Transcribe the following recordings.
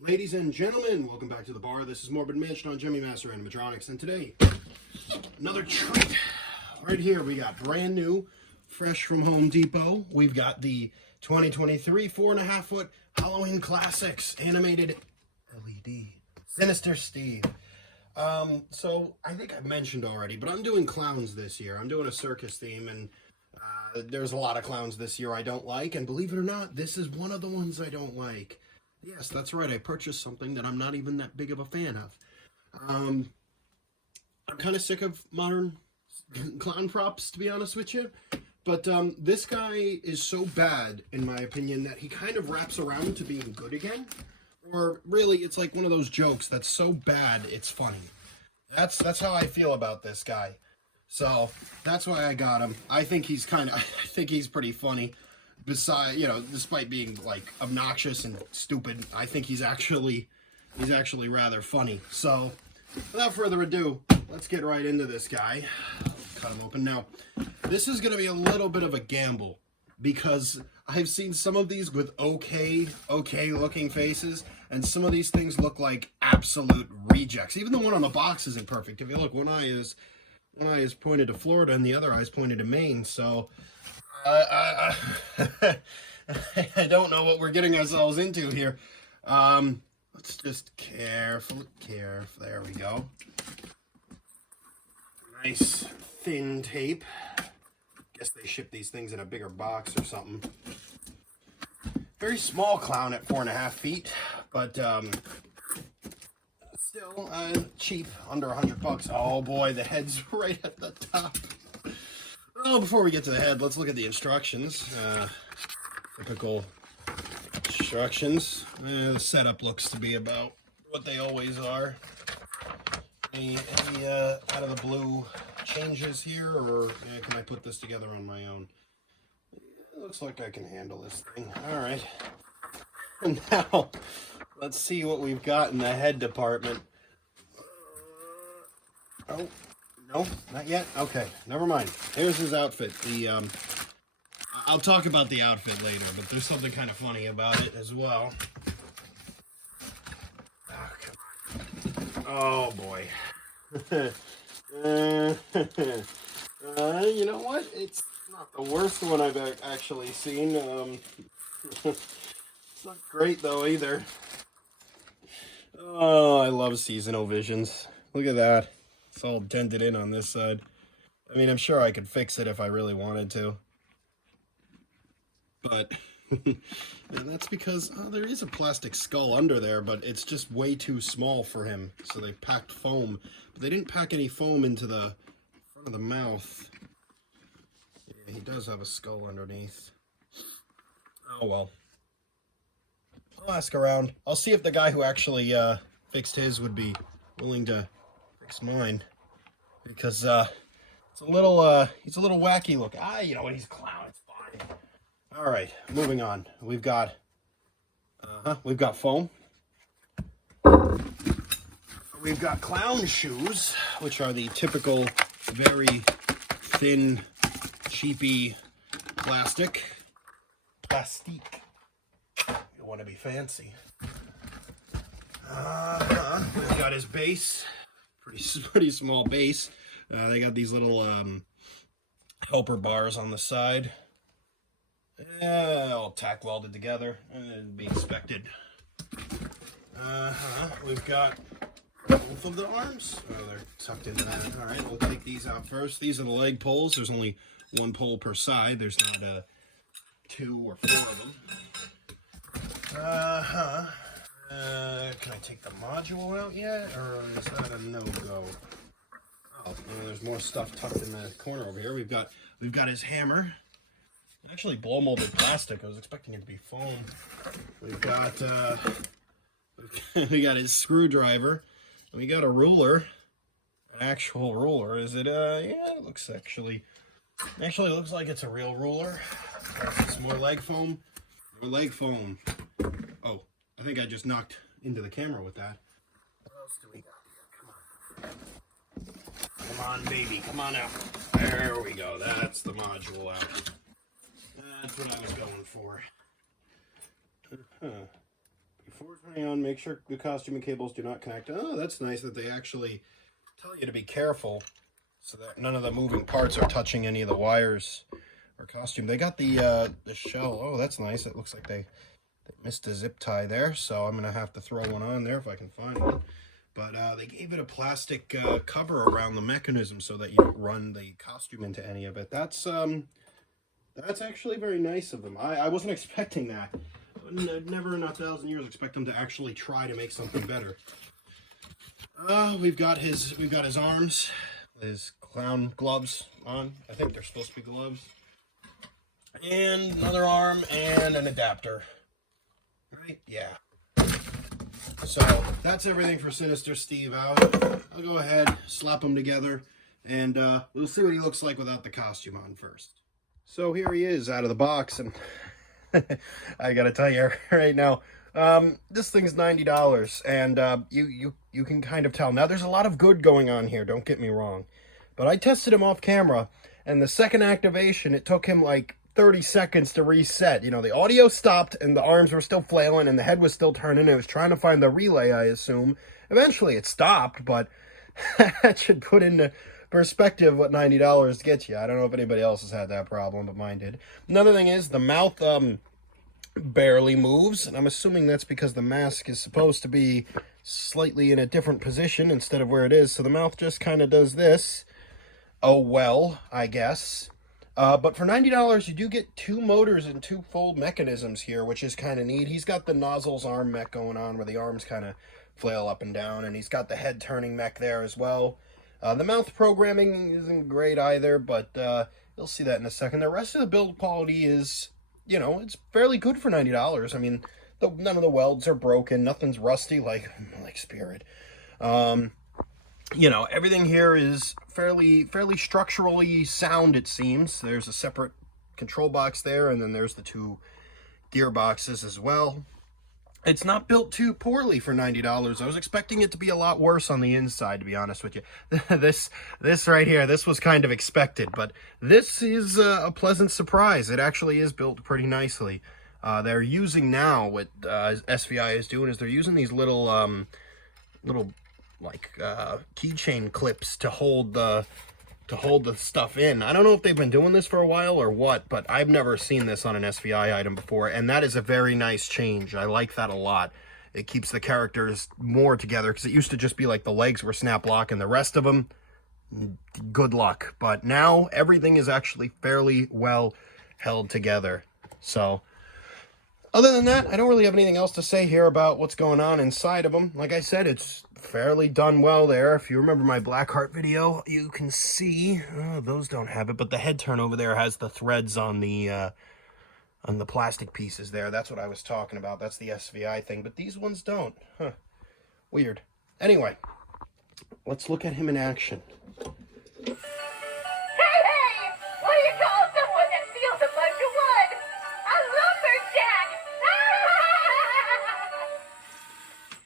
Ladies and gentlemen, welcome back to the bar. This is Morbid Mitch on Jimmy Master Animatronics, and today, another treat. Right here, we got brand new, fresh from Home Depot. We've got the 2023 4.5 foot Halloween Classics animated LED Sinister Steve. So I think I've mentioned already, but I'm doing clowns this year. I'm doing a circus theme, and there's a lot of clowns this year I don't like, and believe it or not, this is one of the ones I don't like. Yes, that's right. I purchased something that I'm not even that big of a fan of. I'm kind of sick of modern clown props, to be honest with you. But this guy is so bad, in my opinion, that he kind of wraps around to being good again. Or really, it's like one of those jokes that's so bad, it's funny. That's how I feel about this guy. So that's why I got him. I think he's pretty funny. Besides, despite being like obnoxious and stupid, I think he's actually rather funny. So, without further ado, let's get right into this guy. Cut him open now. This is going to be a little bit of a gamble because I've seen some of these with okay looking faces, and some of these things look like absolute rejects. Even the one on the box isn't perfect. If you look, one eye is pointed to Florida and the other eye is pointed to Maine. So. I don't know what we're getting ourselves into here. Let's just careful. There we go. Nice thin tape. Guess they ship these things in a bigger box or something. Very small clown at 4.5 feet, but still cheap, under $100. Oh boy, the head's right at the top. Oh, before we get to the head, let's look at the instructions. Typical instructions. The setup looks to be about what they always are. Any out of the blue changes here, or can I put this together on my own? It looks like I can handle this thing. All right. And now, let's see what we've got in the head department. Oh. No, not yet? Okay, never mind. Here's his outfit. I'll talk about the outfit later, but there's something kind of funny about it as well. Oh, come on. Oh boy. You know what? It's not the worst one I've actually seen. It's not great though either. Oh, I love seasonal visions. Look at that. It's all dented in on this side. I mean, I'm sure I could fix it if I really wanted to. But that's because there is a plastic skull under there, but it's just way too small for him. So they packed foam. But they didn't pack any foam into the front of the mouth. Yeah, he does have a skull underneath. Oh, well. I'll ask around. I'll see if the guy who actually fixed his would be willing to fix mine, because it's a little he's a little wacky look. You know what, he's a clown, it's fine. All right, moving on. We've got foam. We've got clown shoes, which are the typical very thin, cheapy plastic. You want to be fancy. We've got his base. Pretty small base. They got these little helper bars on the side. All tack welded together and be expected. We've got both of the arms. Oh, they're tucked into that. All right, we'll take these out first. These are the leg poles. There's only one pole per side. There's not 2 or 4 of them. Can I take the module out yet, or is that a no-go? Oh, there's more stuff tucked in the corner over here. We've got his hammer. Actually, blow molded plastic. I was expecting it to be foam. We've got we got his screwdriver. We got a ruler, an actual ruler. Is it? Yeah, it looks actually looks like it's a real ruler. It's more leg foam. More leg foam. Oh, I think I just knocked into the camera with that. What else do we got here? Come on, baby. Come on out. There we go. That's the module out. That's what I was going for. Before turning on, make sure the costume and cables do not connect. Oh, that's nice that they actually tell you to be careful so that none of the moving parts are touching any of the wires or costume. They got the shell. Oh, that's nice. It looks like they missed a zip tie there, so I'm going to have to throw one on there if I can find one. But they gave it a plastic cover around the mechanism so that you don't run the costume into any of it. That's actually very nice of them. I wasn't expecting that. I'd never in 1,000 years expect them to actually try to make something better. We've got his arms, his clown gloves on. I think they're supposed to be gloves. And another arm and an adapter. Right? Yeah. So that's everything for Sinister Steve out. I'll go ahead, slap them together, and we'll see what he looks like without the costume on first. So here he is out of the box, and I gotta tell you right now, this thing's $90, and you can kind of tell. Now, there's a lot of good going on here, don't get me wrong, but I tested him off camera, and the second activation, it took him like 30 seconds to reset. You know, the audio stopped, and the arms were still flailing, and the head was still turning. It was trying to find the relay, I assume. Eventually, it stopped, but that should put into perspective what $90 gets you. I don't know if anybody else has had that problem, but mine did. Another thing is the mouth barely moves, and I'm assuming that's because the mask is supposed to be slightly in a different position instead of where it is, so the mouth just kind of does this. Oh well, I guess. But for $90, you do get 2 motors and 2 full mechanisms here, which is kind of neat. He's got the nozzles arm mech going on where the arms kind of flail up and down, and he's got the head turning mech there as well. The mouth programming isn't great either, but you'll see that in a second. The rest of the build quality is, you know, it's fairly good for $90. I mean, none of the welds are broken. Nothing's rusty like Spirit. You know, everything here is fairly structurally sound, it seems. There's a separate control box there, and then there's the 2 gearboxes as well. It's not built too poorly for $90. I was expecting it to be a lot worse on the inside, to be honest with you. This right here, this was kind of expected, but this is a pleasant surprise. It actually is built pretty nicely. They're using now, what SVI is doing is they're using these little like keychain clips to hold the stuff in. I don't know if they've been doing this for a while or what, but I've never seen this on an SVI item before, and that is a very nice change. I like that a lot. It keeps the characters more together, because it used to just be like the legs were snap lock and the rest of them, good luck. But now everything is actually fairly well held together. So other than that, I don't really have anything else to say here about what's going on inside of them. Like I said, it's fairly done well there. If you remember my Blackheart video, you can see, oh, those don't have it, but the head turn over there has the threads on the plastic pieces there. That's what I was talking about. That's the SVI thing, but these ones don't. Huh. Weird. Anyway, let's look at him in action.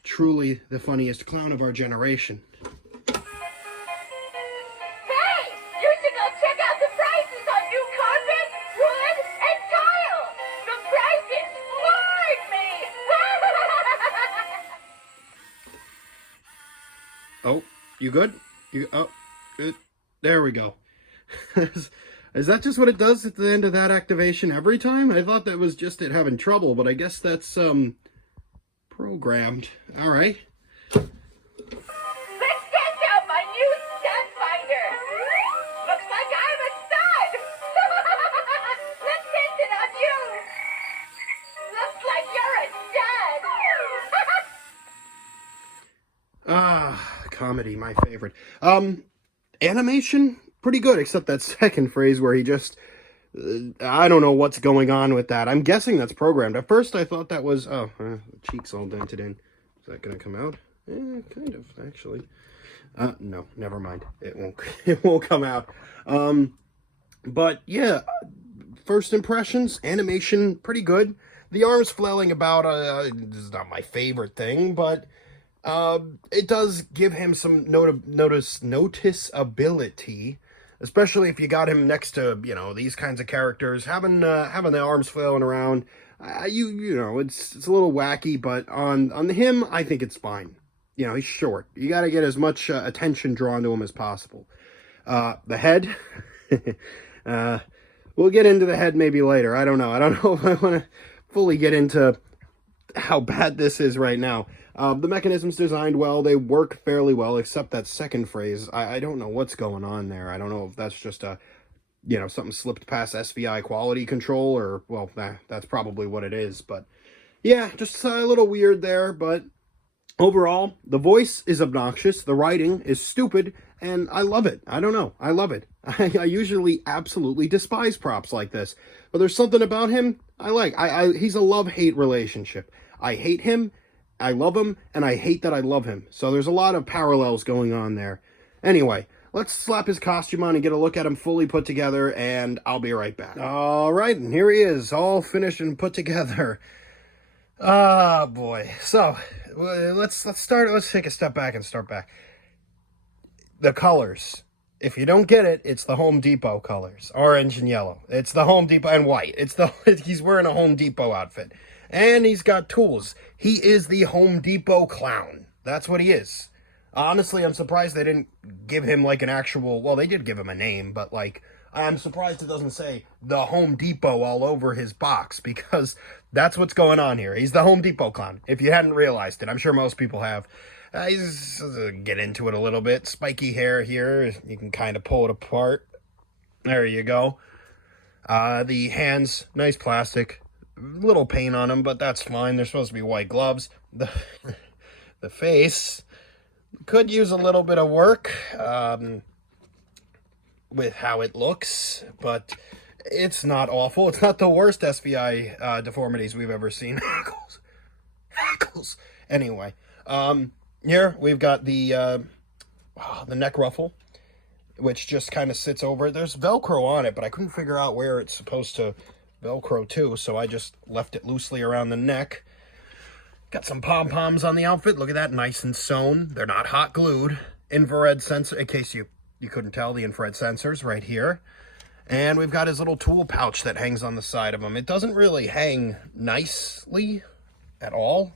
Truly the funniest clown of our generation. Hey! You should go check out the prices on new carpet, wood, and tile! The prices floored me! Oh, you good? There we go. Is that just what it does at the end of that activation every time? I thought that was just it having trouble, but I guess that's programmed. All right. Let's test out my new stud finder. Looks like I'm a stud. Let's test it on you. Looks like you're a stud. Comedy, my favorite. Animation, pretty good, except that second phrase where he just I don't know what's going on with that. I'm guessing that's programmed. At first, I thought that was... Oh, the cheek's all dented in. Is that going to come out? Kind of, actually. No, never mind. It won't. It won't come out. But yeah, first impressions, animation, pretty good. The arms flailing about is not my favorite thing, but it does give him some noticeability. Especially if you got him next to, you know, these kinds of characters, having the arms flailing around, You know, it's a little wacky, but on him, I think it's fine. You know, he's short. You got to get as much attention drawn to him as possible. The head, we'll get into the head maybe later. I don't know. I don't know if I want to fully get into how bad this is right now. The mechanism's designed well. They work fairly well, except that second phrase. I don't know what's going on there. I don't know if that's just you know, something slipped past SVI quality control, or, well, that's probably what it is. But, yeah, just a little weird there. But overall, the voice is obnoxious. The writing is stupid, and I love it. I don't know. I love it. I usually absolutely despise props like this. But there's something about him I like. He's a love-hate relationship. I hate him, I love him, and I hate that I love him. So there's a lot of parallels going on there. Anyway, let's slap his costume on and get a look at him fully put together, and I'll be right back. All right, and here he is, all finished and put together. Ah, boy. So, let's take a step back and start back. The colors. If you don't get it, it's the Home Depot colors. Orange and yellow. It's the Home Depot, and white. He's wearing a Home Depot outfit. And he's got tools. He is the Home Depot clown. That's what he is. Honestly, I'm surprised they didn't give him, like, an actual... Well, they did give him a name, but, like, I'm surprised it doesn't say the Home Depot all over his box, because that's what's going on here. He's the Home Depot clown, if you hadn't realized it. I'm sure most people have. He's get into it a little bit. Spiky hair here. You can kind of pull it apart. There you go. The hands, nice plastic. Little paint on them, but that's fine. They're supposed to be white gloves. The face could use a little bit of work with how it looks, but it's not awful. It's not the worst SVI deformities we've ever seen. Hackles. Anyway, here we've got the neck ruffle, which just kind of sits over. There's Velcro on it, but I couldn't figure out where it's supposed to Velcro to, so I just left it loosely around the neck. Got some pom-poms on the outfit. Look at that, nice and sewn. They're not hot glued. Infrared sensor, in case you couldn't tell, the infrared sensors right here. And we've got his little tool pouch that hangs on the side of him. It doesn't really hang nicely at all,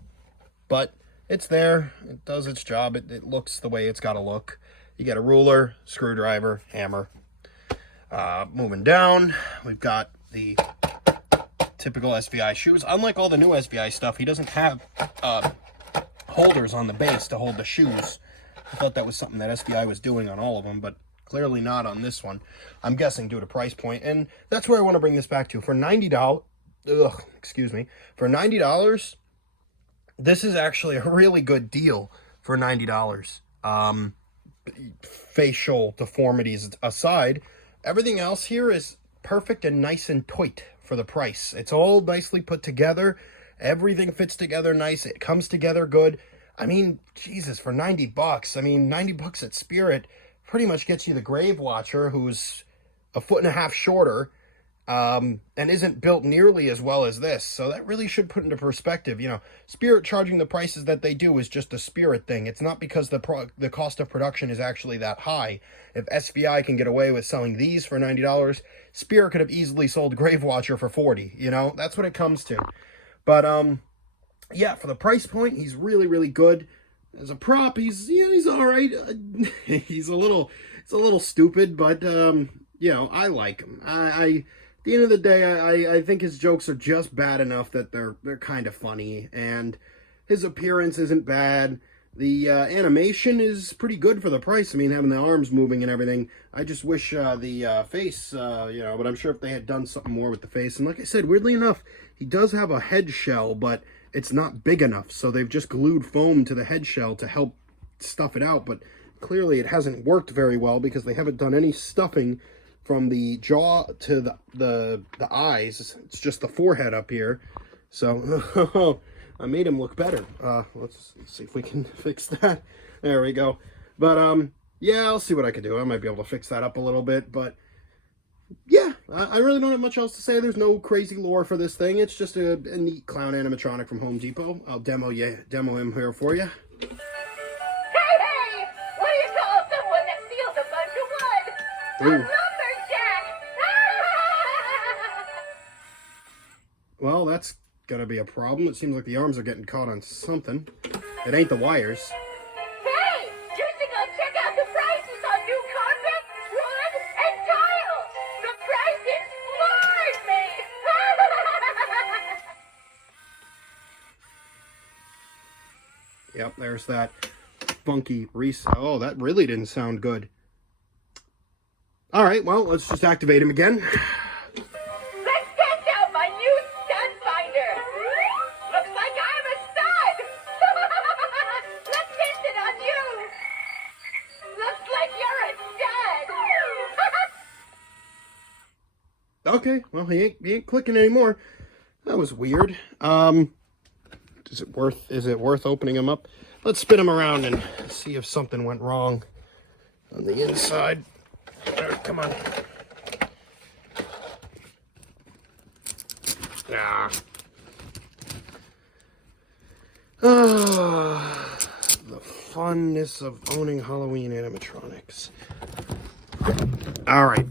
but it's there. It does its job. It looks the way it's got to look. You get a ruler, screwdriver, hammer. Moving down, we've got the typical SVI shoes. Unlike all the new SVI stuff, he doesn't have holders on the base to hold the shoes. I thought that was something that SVI was doing on all of them, but clearly not on this one. I'm guessing due to price point, and that's where I want to bring this back to. For $90, for $90, this is actually a really good deal for $90. Facial deformities aside, everything else here is perfect and nice and tight for the price. It's all nicely put together. Everything fits together nice. It comes together good. I mean, Jesus, for 90 bucks. I mean, 90 bucks at Spirit pretty much gets you the Grave Watcher, who's a 1.5 feet shorter, and isn't built nearly as well as this. So that really should put into perspective. You know, Spirit charging the prices that they do is just a Spirit thing. It's not because the cost of production is actually that high. If SVI can get away with selling these for $90, Spirit could have easily sold Grave Watcher for $40. You know, that's what it comes to. But yeah, for the price point, he's really, really good. As a prop, he's all right. He's a little stupid, but you know, I like him. At the end of the day, I think his jokes are just bad enough that they're kind of funny, and his appearance isn't bad. The animation is pretty good for the price. I mean, having the arms moving and everything. I just wish the face, you know, but I'm sure if they had done something more with the face. And like I said, weirdly enough, he does have a head shell, but it's not big enough. So they've just glued foam to the head shell to help stuff it out. But clearly it hasn't worked very well because they haven't done any stuffing from the jaw to the eyes. It's just the forehead up here. So I made him look better. Let's see if we can fix that. There we go. But yeah, I'll see what I can do. I might be able to fix that up a little bit. But yeah, I really don't have much else to say. There's no crazy lore for this thing. It's just a neat clown animatronic from Home Depot. I'll demo him here for you. Hey, what do you call someone that steals a bunch of wood? A lumberjack! Well, that's gonna be a problem. It seems like the arms are getting caught on something. It ain't the wires. Hey! Just to go check out the prices on new carpet, wood, and tiles! The prices floored me! Yep, there's that funky reset. Oh, that really didn't sound good. All right, well, let's just activate him again. Let's test out my new stud finder! Looks like I'm a stud! Let's test it on you! Looks like you're a stud! Okay, well, he ain't clicking anymore. That was weird. Is it worth opening him up? Let's spin him around and see if something went wrong on the inside. Come on. Ah. The funness of owning Halloween animatronics. All right.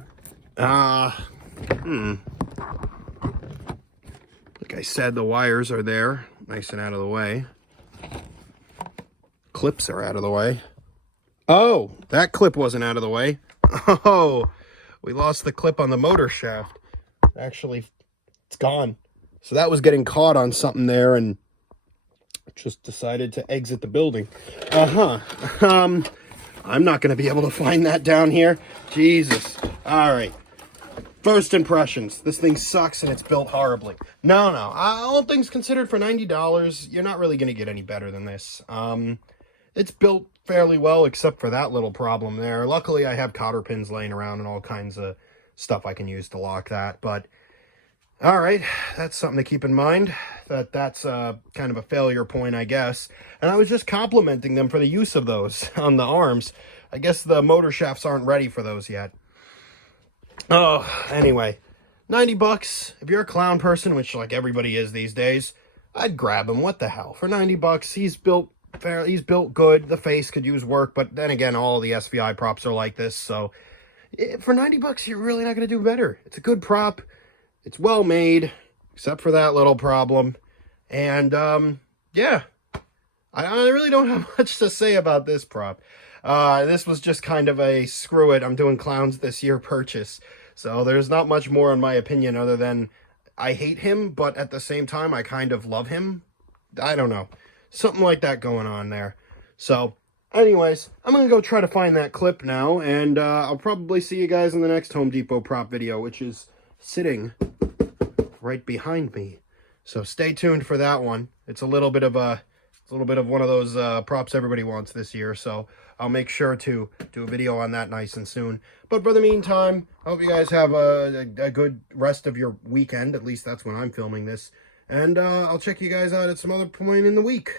Like I said, the wires are there, nice and out of the way. Clips are out of the way. Oh, that clip wasn't out of the way. Oh, we lost the clip on the motor shaft. Actually, it's gone. So that was getting caught on something there and just decided to exit the building. I'm not going to be able to find that down here. Jesus. All right. First impressions. This thing sucks and it's built horribly. No. All things considered, for $90, you're not really going to get any better than this. It's built fairly well, except for that little problem there. Luckily, I have cotter pins laying around and all kinds of stuff I can use to lock that. But, all right, that's something to keep in mind. That's kind of a failure point, I guess. And I was just complimenting them for the use of those on the arms. I guess the motor shafts aren't ready for those yet. Oh, anyway, $90. If you're a clown person, which like everybody is these days, I'd grab him. What the hell? For $90, he's built fair. He's built good. The face could use work, but then again, all the SVI props are like this. So for $90, you're really not going to do better. It's a good prop. It's well made, except for that little problem. And yeah, I really don't have much to say about this prop. This was just kind of a screw it, I'm doing clowns this year purchase. So there's not much more in my opinion other than I hate him, but at the same time, I kind of love him. I don't know. Something like that going on there. So anyways, I'm going to go try to find that clip now, and I'll probably see you guys in the next Home Depot prop video, which is sitting right behind me. So stay tuned for that one. It's a little bit of one of those props everybody wants this year, so I'll make sure to do a video on that nice and soon. But for the meantime, I hope you guys have a good rest of your weekend. At least that's when I'm filming this. And I'll check you guys out at some other point in the week.